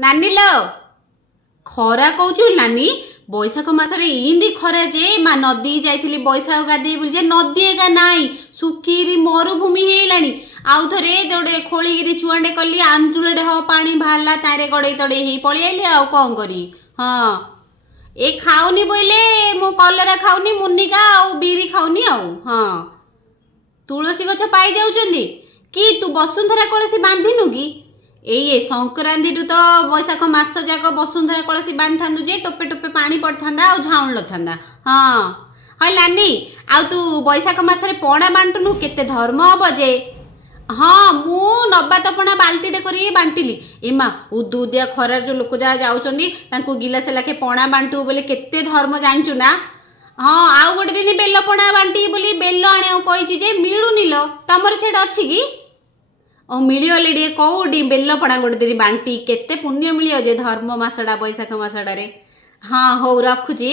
नानी लो खरा कौचु नानी बैशाख मासरे इंदी खरा जे मा नदी जाइथिली बैशाख गाधे बोल जे नदी एका नाई सुखीरी मरुभूमि हेलानी आउ थरे जोडे खोलीगिरी चुआंडे कली आंचुलडे हो पानी बाहरला तारे गड़े तड़े ही पळी आइले आउ कोन करी हां ए खाउनी बोइले मु कलरा खाउनी मुनिका आउ बीरी खाउनी आउ हां तुलसी गछ पाई जाउचंदी कि तू वसुंधरा कलसी बांधिनु कि ए संक्रांति तो बैशाख मास जाक वसुंधरा कलसी बांधु जे टोपे टोपे पानी पड़ता आ झाउण लथांदा हाँ हाँ लानी आ तू बैशाख मासरे पणा बांटुनु केते धर्म हम जे हाँ मु नबा तपणा बाल्टीटे करी बांटिली एमा उदुदिया खरार जो लोक जा जाउचंदी तांको गिलास लाखे पणा बांटू बोले केते धर्म जानचु ना हाँ आउ गोटे दिन बेल पणा बांटी बोली बेल आने कही जे मिलुनी लो तमर सेट अछि कि ओ मिलिगले टे कौटी बेल पणा गोटे दिन बांटी केते पुण्य मिलियो जे धर्म मासडा बैशाख मासडा रे हाँ हो रखुची।